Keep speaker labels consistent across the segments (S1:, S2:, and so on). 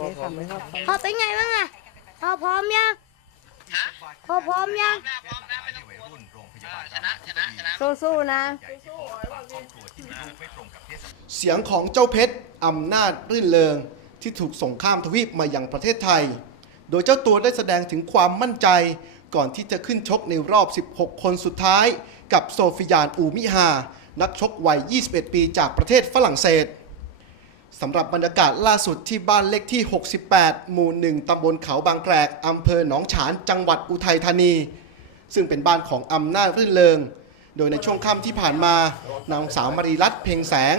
S1: ดิขับไม่ขับ
S2: พ่อเป็นไงบ้างอะพ่อพร้อมยัง
S3: ฮะ
S2: พ่อพร้อมยัง
S3: พร้อมแล้วพร้อมแล้วไม่ต้องกลัวเออชนะชนะชนะ
S1: สู้ๆนะ
S4: เสียงของเจ้าเพชรอำนาจรื่นเริงที่ถูกส่งข้ามทวีปมายังประเทศไทย โดยเจ้าตัวได้แสดงถึงความมั่นใจ ก่อนที่จะขึ้นชกในรอบ 16 คนสุดท้าย กับโซฟิยานอูมิฮา นักชกวัย 21 ปีจากประเทศฝรั่งเศส สำหรับบรรยากาศล่าสุดที่บ้านเลขที่ 68 หมู่ 1 ตำบลเขาบางแกรก อำเภอหนองฉาน จังหวัดอุทัยธานี ซึ่งเป็นบ้านของอำนาจรื่นเริง โดยในช่วงค่ำที่ผ่านมานางสาวมารีรัตน์เพ็งแสง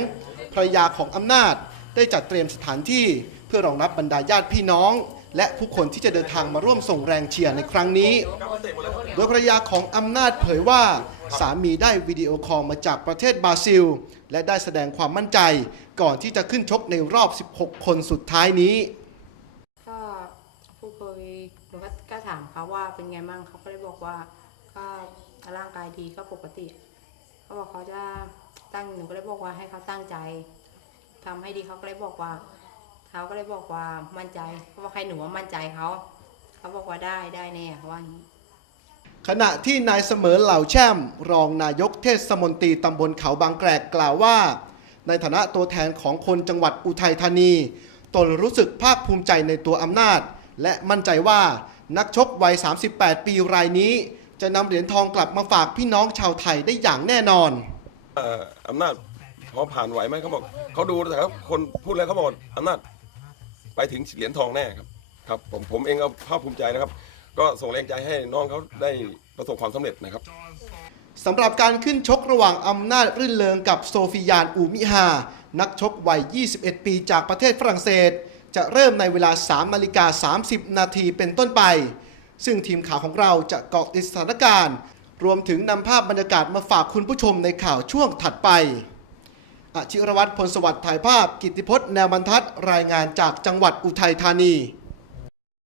S4: ภรรยาของอำนาจได้จัดเตรียมสถานที่เพื่อรองรับบรรดาญาติพี่น้อง และผู้คนที่จะเดินทางมาร่วมส่งแรงเชียร์ในครั้งนี้ โดยภรรยาของอำนาจเผยว่า สามีได้วิดีโอคอลมาจากประเทศบราซิล และได้แสดงความมั่นใจ ก่อนที่จะขึ้นชกในรอบ 16 คนสุดท้ายนี้
S1: ก็พูดคุยหนูก็ก็ถามเขาว่าเป็นไงมั่งเขาก็เลยบอกว่าก็ร่างกายดีก็ปกติเขาบอกเขาจะตั้งหนูก็เลยบอกว่าให้เขาตั้งใจทำให้ดีเขาก็เลยบอกว่าเขาก็เลยบอกว่ามั่นใจเขาบอกให้หนูว่ามั่นใจเขาเขาบอกว่าได้ได้แน่เขาว่าอย่างนี้
S4: ขณะที่นายเสมอเหล่าแช่ม รองนายกเทศมนตรีตำบลเขาบางแกรกกล่าวว่า ในฐานะตัวแทนของคนจังหวัดอุทัยธานี ตนรู้สึกภาคภูมิใจในตัวอำนาจ และมั่นใจว่านักชกวัย 38 ปีรายนี้ จะนำเหรียญทองกลับมาฝากพี่น้องชาวไทยได้อย่างแน่นอน
S5: อ่ออำนาจพอผ่านไหวไหมเขาบอกเขาดูแต่ครับคนพูดแล้วเขาบอกอำนาจไปถึงเหรียญทองแน่ครับครับผมผมเองก็ภาคภูมิใจนะครับ ก็ส่งแรงใจให้น้องเขาได้ประสบความสำเร็จนะครับ
S4: สำหรับการขึ้นชกระหว่างอำนาจรื่นเริงกับโซฟิยานอูมิฮา นักชกวัย 21 ปีจากประเทศฝรั่งเศส จะเริ่มในเวลา 3 นาฬิกา 30 นาทีเป็นต้นไป ซึ่งทีมข่าวของเราจะเกาะติดสถานการณ์ รวมถึงนำภาพบรรยากาศมาฝากคุณผู้ชมในข่าวช่วงถัดไปอาชิรวัตรพลสวัสดิ์ถ่ายภาพ กิติพจน์แนวบรรทัดรายงานจากจังหวัดอุทัยธานี